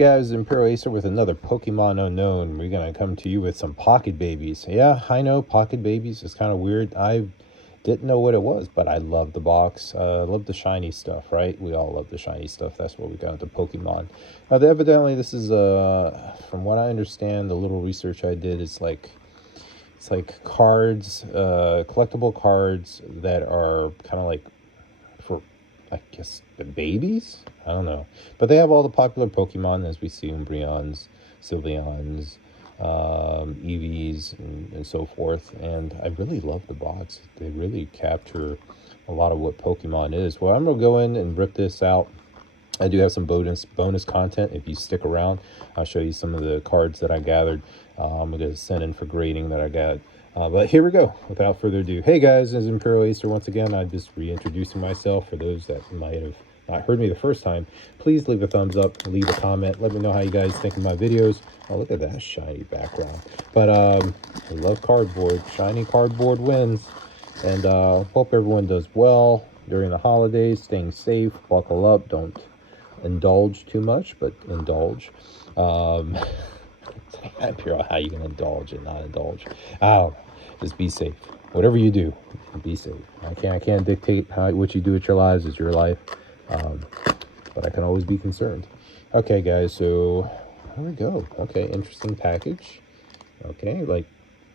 Guys, Imperial Acer with another Pokemon Unknown. We're gonna come to you with some Pocket Babies. Yeah, I know Pocket Babies is kind of weird. I didn't know what it was, but I love the box. I love the shiny stuff, right? We all love the shiny stuff. That's what we got into Pokemon. Evidently, this is from what I understand, the little research I did, it's like cards, collectible cards that are kind of like for, I guess, the babies? I don't know. But they have all the popular Pokemon, as we see, Umbreons, Sylveons, Eevees, and so forth. And I really love the box. They really capture a lot of what Pokemon is. Well, I'm going to go in and rip this out. I do have some bonus content. If you stick around, I'll show you some of the cards that I gathered. I'm going to send in for grading that I got. But here we go. Without further ado. Hey guys, this is Imperial Acer once again. I'm just reintroducing myself for those that might have not heard me the first time. Please leave a thumbs up, leave a comment. Let me know how you guys think of my videos. Oh, look at that shiny background. But I love cardboard. Shiny cardboard wins. And hope everyone does well during the holidays, staying safe, buckle up, don't indulge too much, but indulge. I'm sure how you can indulge and not indulge. Oh, just be safe. Whatever you do, be safe. I can't dictate what you do with your lives. It's your life, but I can always be concerned. Okay, guys. So here we go. Okay, interesting package. Okay, like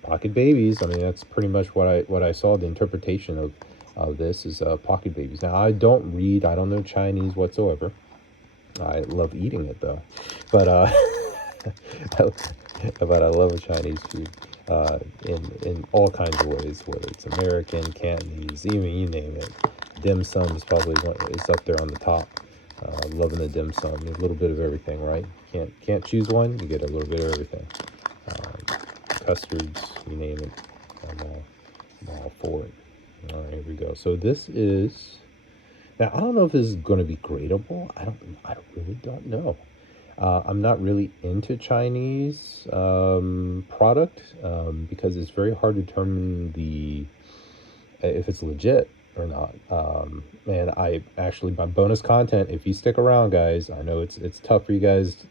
Pocket Babies. I mean, that's pretty much what I saw. The interpretation of this is Pocket Babies. Now, I don't read. I don't know Chinese whatsoever. I love eating it though, but but I love Chinese food in all kinds of ways, whether it's American, Cantonese, even you name it. Dim sum is probably is up there on the top. Loving the dim sum, a little bit of everything, right? Can't choose one. You get a little bit of everything. Custards, you name it. I'm all for it. All right, here we go. So this is. Now, I don't know if this is going to be gradable. I really don't know. I'm not really into Chinese product because it's very hard to determine if it's legit or not. And I actually, my bonus content, if you stick around, guys, I know it's tough for you guys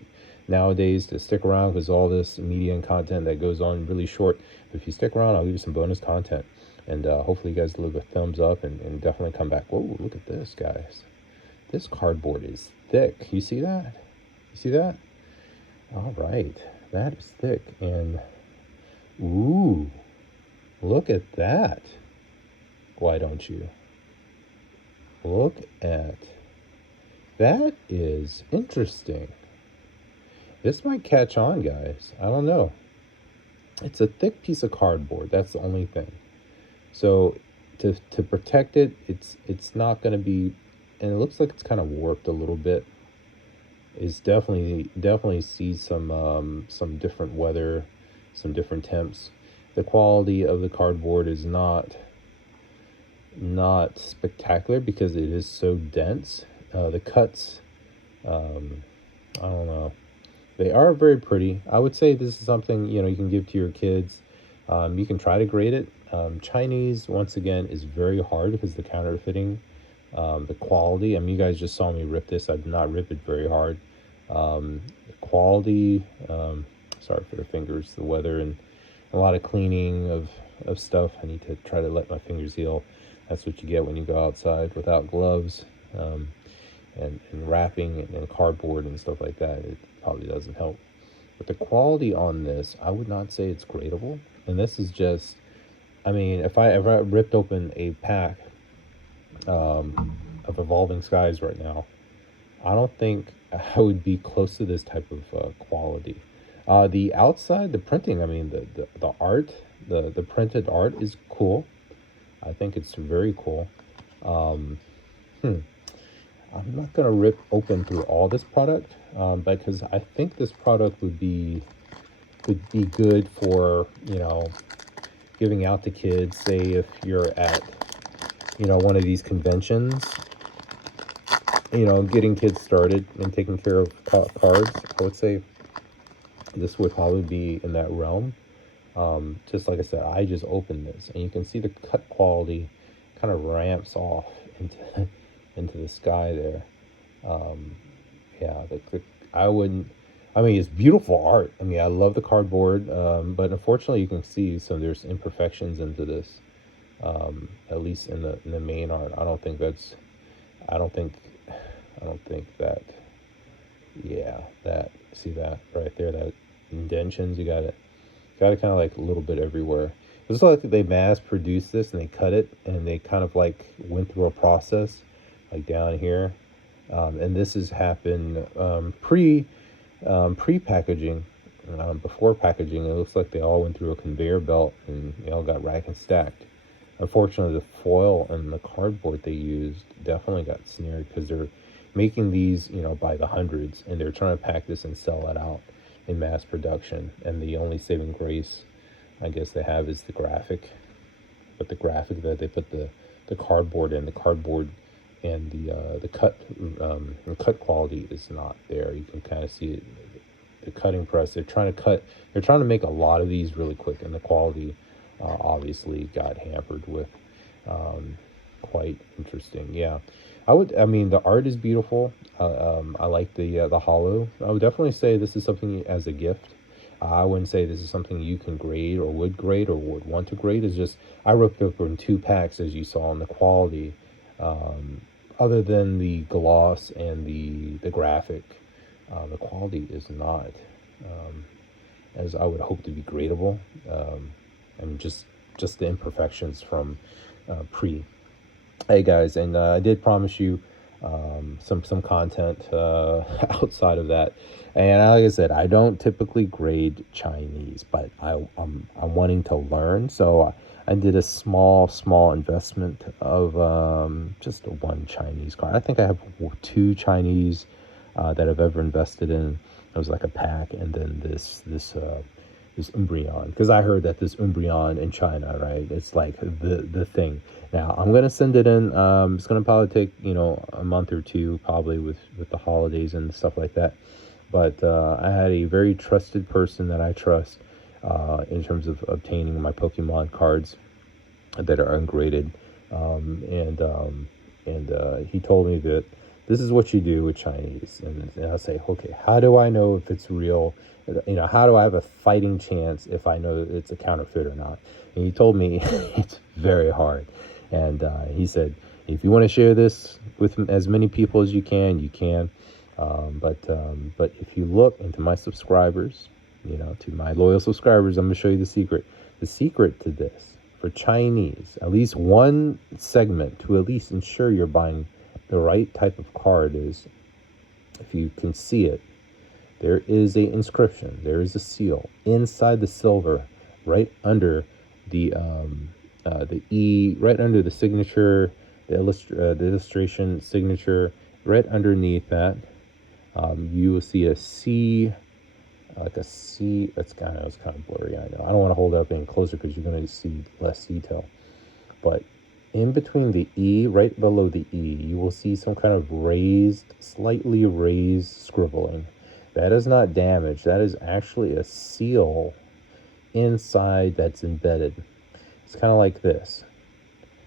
nowadays to stick around because all this media and content that goes on really short. But if you stick around, I'll give you some bonus content. And hopefully you guys leave a thumbs up and definitely come back. Whoa, look at this, guys. This cardboard is thick. You see that? You see that? All right. That is thick. And, ooh, look at that. Why don't you? Look at that. Is interesting. This might catch on, guys. I don't know. It's a thick piece of cardboard. That's the only thing. So to protect it, it's not going to be, and it looks like it's kind of warped a little bit. It's definitely see some different weather, some different temps. The quality of the cardboard is not spectacular because it is so dense. The cuts, I don't know. They are very pretty. I would say this is something, you can give to your kids. You can try to grade it. Chinese, once again, is very hard because the counterfeiting, the quality. I mean, you guys just saw me rip this. I did not rip it very hard. The quality, sorry for the fingers, the weather, and a lot of cleaning of stuff. I need to try to let my fingers heal. That's what you get when you go outside without gloves and wrapping and cardboard and stuff like that. It probably doesn't help. But the quality on this, I would not say it's gradable. And this is just, I mean, if I ever ripped open a pack of Evolving Skies right now, I don't think I would be close to this type of quality. The outside, the printing, I mean, the art, the printed art is cool. I think it's very cool. I'm not going to rip open through all this product because I think this product would be good for, giving out to kids. Say if you're at, one of these conventions, getting kids started and taking care of cards. I would say this would probably be in that realm. Just like I said, I just opened this and you can see the cut quality kind of ramps off into the sky there. Yeah, I wouldn't I mean, it's beautiful art. I mean, I love the cardboard, but unfortunately, you can see so there's imperfections into this. At least in the main art, I don't think that's. I don't think. I don't think that. Yeah, that. See that right there? That indentions. You got it. Got it kind of like a little bit everywhere. It's like they mass produced this and they cut it and they kind of like went through a process, like down here. And this has happened pre packaging, before packaging. It looks like they all went through a conveyor belt and they all got rack and stacked. Unfortunately, the foil and the cardboard they used definitely got snared because they're making these, by the hundreds, and they're trying to pack this and sell it out in mass production. And the only saving grace, I guess, they have is the graphic. But the graphic that they put the cardboard in, the cardboard and the cut quality is not there. You can kind of see it. The cutting press. They're trying to cut. They're trying to make a lot of these really quick, and the quality obviously got hampered with. Quite interesting. Yeah, I would. I mean, the art is beautiful. I like the hollow. I would definitely say this is something as a gift. I wouldn't say this is something you can grade or would grade or would want to grade. It's just I ripped up in 2 packs, as you saw, in the quality. Other than the gloss and the graphic, the quality is not as I would hope to be gradable. And just the imperfections from pre. Hey guys, and I did promise you some content outside of that. And like I said, I don't typically grade Chinese, but I'm wanting to learn. So I did a small investment of just one Chinese card. I think I have 2 Chinese that I've ever invested in. It was like a pack, and then this Umbreon, because I heard that this Umbreon in China, right? It's like the thing. Now I'm gonna send it in. It's gonna probably take a month or two, probably with the holidays and stuff like that. But I had a very trusted person that I trust in terms of obtaining my Pokemon cards that are ungraded, and he told me that this is what you do with Chinese, and I'll say, okay, how do I know if it's real? How do I have a fighting chance if I know that it's a counterfeit or not? And he told me it's very hard. And he said, if you want to share this with as many people as you can, you can. But if you look into my subscribers, to my loyal subscribers, I'm going to show you the secret. The secret to this, for Chinese, at least one segment to at least ensure you're buying the right type of card is, if you can see it, there is a inscription, there is a seal inside the silver, right under the E, right under the signature, the illustration signature, right underneath that. You will see a C, like a C. It's kind of blurry. I know. I don't want to hold it up any closer because you're going to see less detail. But in between the E, right below the E, you will see some kind of slightly raised scribbling. That is not damage. That is actually a seal inside that's embedded. It's kind of like this.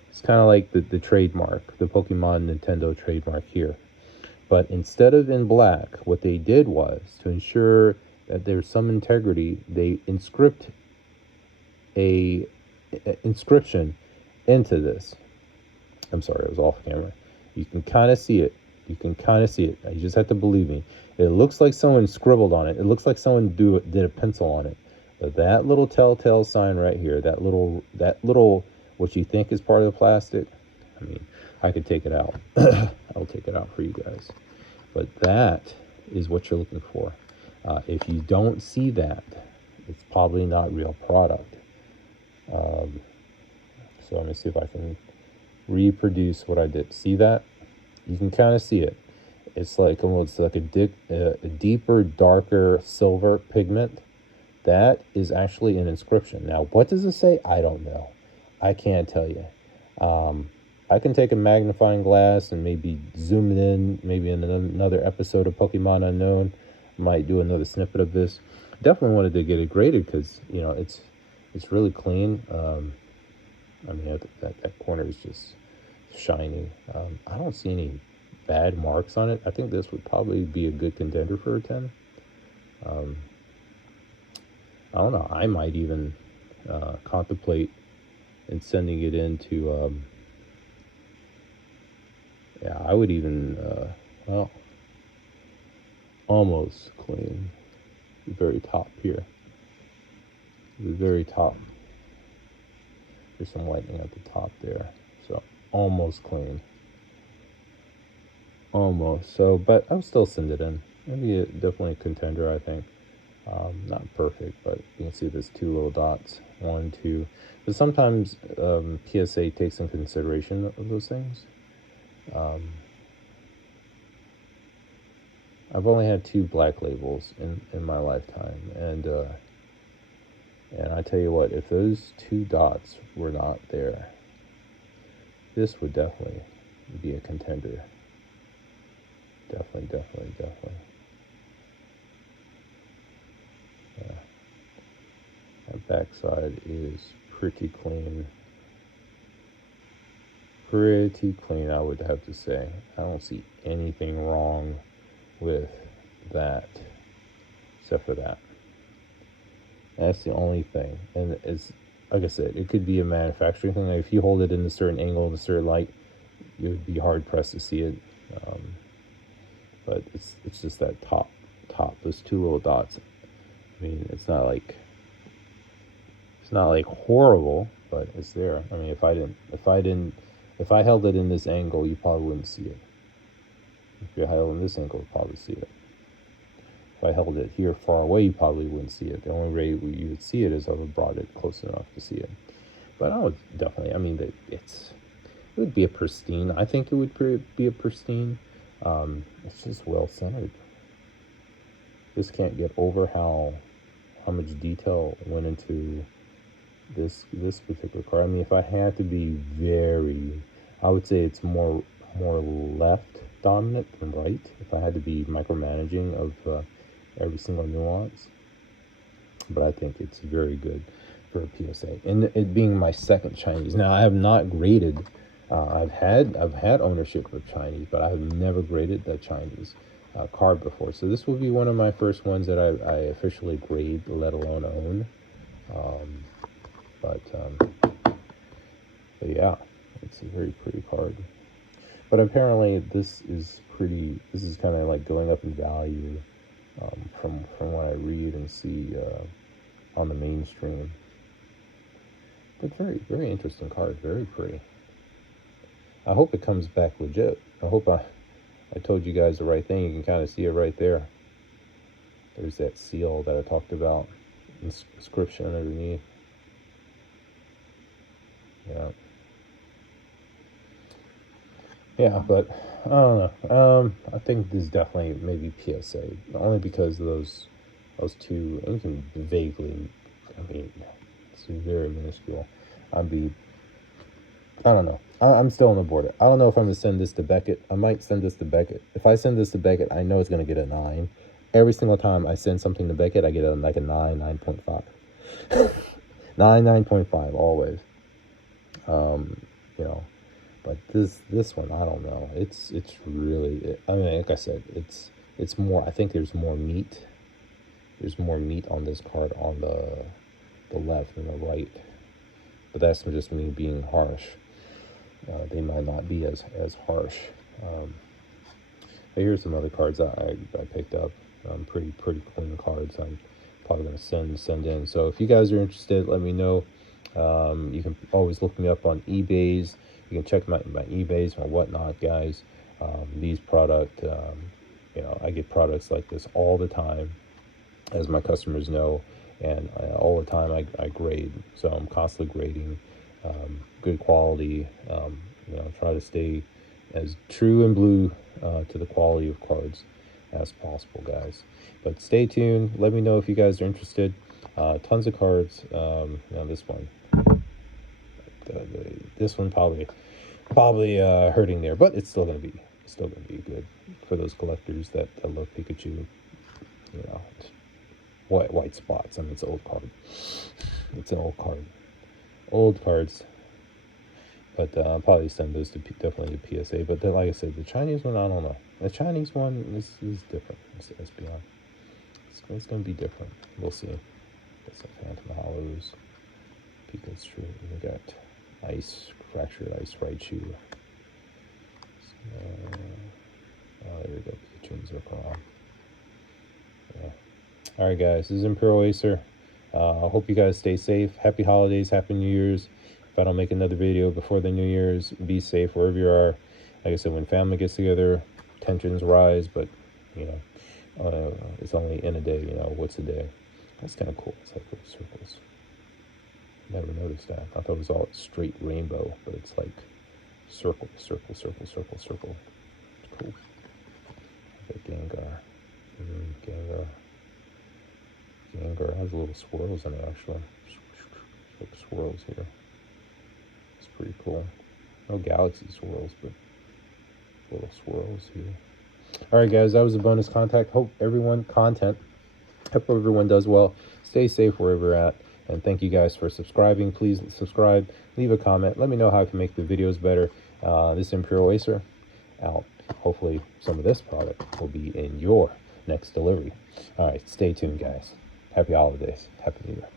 It's kind of like the trademark, the Pokemon Nintendo trademark here. But instead of in black, what they did was, to ensure that there's some integrity, they inscript a inscription into this. I'm sorry, I was off camera. You can kind of see it. You can kind of see it. You just have to believe me. It looks like someone scribbled on it. It looks like someone did a pencil on it. But that little telltale sign right here, that little what you think is part of the plastic, I mean, I could take it out. I'll take it out for you guys. But that is what you're looking for. If you don't see that, it's probably not real product. So let me see if I can reproduce what I did. See that? You can kind of see it. It's like almost like a deeper, darker silver pigment. That is actually an inscription. Now, what does it say? I don't know. I can't tell you. I can take a magnifying glass and maybe zoom it in, maybe in another episode of Pokemon Unknown. Might do another snippet of this. Definitely wanted to get it graded because, it's really clean. I mean, that corner is just shiny. I don't see any bad marks on it. I think this would probably be a good contender for a 10. Um, I don't know. I might even contemplate and sending it into. Yeah, I would even. Well, almost clean. The very top here. The very top. There's some lightning at the top there. So almost clean. Almost. So, but I would still send it in. Maybe definitely a contender, I think. Not perfect, but you can see there's two little dots. One, two. But sometimes PSA takes in consideration of those things. I've only had two black labels in my lifetime, and I tell you what, if those two dots were not there, this would definitely be a contender. Definitely, definitely, definitely. Yeah. That backside is pretty clean. Pretty clean, I would have to say. I don't see anything wrong with that, except for that. That's the only thing. And it's, like I said, it could be a manufacturing thing. Like if you hold it in a certain angle, in a certain light, you would be hard pressed to see it. But it's just that top, those two little dots. I mean, it's not like horrible, but it's there. I mean, if I held it in this angle, you probably wouldn't see it. If you held it in this angle, you'd probably see it. If I held it here far away, you probably wouldn't see it. The only way you would see it is if I brought it close enough to see it. But I would definitely, I mean, it would be a pristine. I think it would be a pristine. It's just well centered. Just can't get over how much detail went into this particular card. I mean, if I had to be very, I would say it's more left dominant than right. If I had to be micromanaging of every single nuance, but I think it's very good for a PSA. And it being my second Chinese. Now I have not graded. I've had ownership of Chinese, but I have never graded the Chinese card before. So this will be one of my first ones that I officially grade, let alone own. But yeah, it's a very pretty card. But apparently this is kind of like going up in value from what I read and see on the mainstream. But very, very interesting card, very pretty. I hope it comes back legit. I hope I told you guys the right thing. You can kind of see it right there. There's that seal that I talked about, inscription underneath. Yeah. Yeah, but I don't know. I think this is definitely maybe PSA, only because of those two. And you can vaguely, I mean, it's very minuscule. I don't know. I'm still on the border. I don't know if I'm gonna send this to Beckett. I might send this to Beckett. If I send this to Beckett, I know it's gonna get a 9. Every single time I send something to Beckett, I get a 9, 9.5. 9, 9.5 always. You know. But this one, I don't know. It's really. I mean, like I said, it's more. I think there's more meat. There's more meat on this card on the left and the right. But that's just me being harsh. They might not be as harsh. Here's some other cards I picked up. Pretty clean cards. I'm probably gonna send in. So if you guys are interested, let me know. You can always look me up on eBay's. You can check my eBay's, my whatnot, guys. These product, I get products like this all the time, as my customers know, and all the time I grade. So I'm constantly grading, good quality. Try to stay as true and blue to the quality of cards as possible, guys. But stay tuned. Let me know if you guys are interested. Tons of cards. This one. This one probably hurting there, but it's still gonna be good for those collectors that love Pikachu. White spots. I mean, it's an old card. It's an old card. Old cards. But I'll probably send those to definitely to PSA. But then, like I said, the Chinese one, I don't know. The Chinese one is different. Let's be honest. It's going to be different. We'll see. Got some Phantom Hollows. Pikachu. We got Ice, Fractured Ice Raichu. Oh, there we go. Pikachu and Zerperon. Yeah. Alright, guys. This is Imperial Acer. I hope you guys stay safe. Happy holidays. Happy New Year's. If I don't make another video before the New Year's, be safe wherever you are. Like I said, when family gets together, tensions rise, but, you know, it's only in a day, you know. What's a day? That's kind of cool. It's like little circles. Never noticed that. I thought it was all straight rainbow, but it's like circle, circle, circle, circle, circle. It's cool. Got Gengar. Gengar has little swirls in it, actually. Like swirls here. It's pretty cool. No galaxy swirls, but little swirls here. Alright, guys, that was a bonus contact. Hope everyone does well. Stay safe wherever you're at. And thank you guys for subscribing. Please subscribe. Leave a comment. Let me know how I can make the videos better. This Imperial Acer out. Hopefully some of this product will be in your next delivery. All right, stay tuned, guys. Happy holidays. Happy New Year.